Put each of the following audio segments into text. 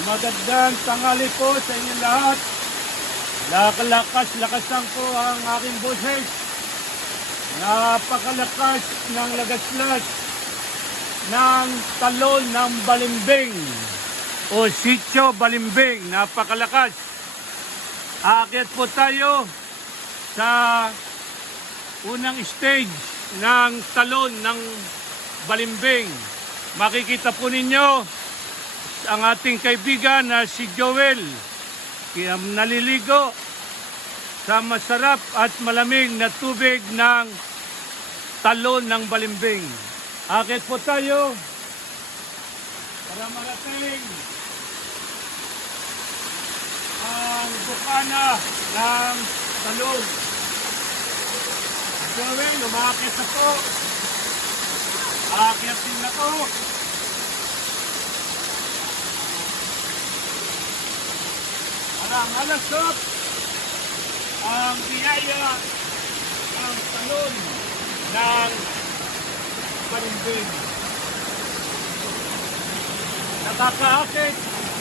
Magandang tangali po sa inyo lahat. Lakalakas-lakasan po ang aking boses. Napakalakas ng lagaslas ng talon ng balimbing o sityo balimbing. Napakalakas. Aakyat po tayo sa unang stage ng talon ng balimbing. Makikita po ninyo ang ating kaibigan na si Joel. Naliligo sa masarap at malamig na tubig ng talon ng balimbing. Akit po tayo para marating ang bukana ng talon. Joel, umakit na po. Akit din na po. Para malasot ang biyaya ng talon ng panimbing. Nakakaakit.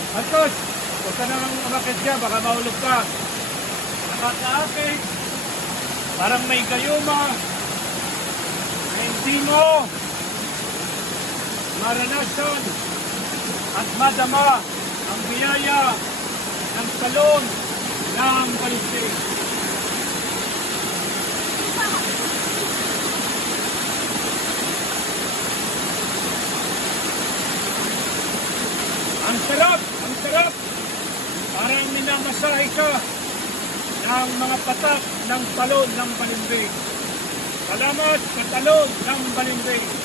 Antos, huwag ka nang umakit dyan, baka mahulog ka. Nakakaakit. Parang may gayuma. Hindi mo maranasan at madama ang biyaya ng talon ng balistig. Ang sarap, ang sarap. Parang minamasahe ka ng mga patak ng talon ng balimbing. Salamat sa talon ng balimbing.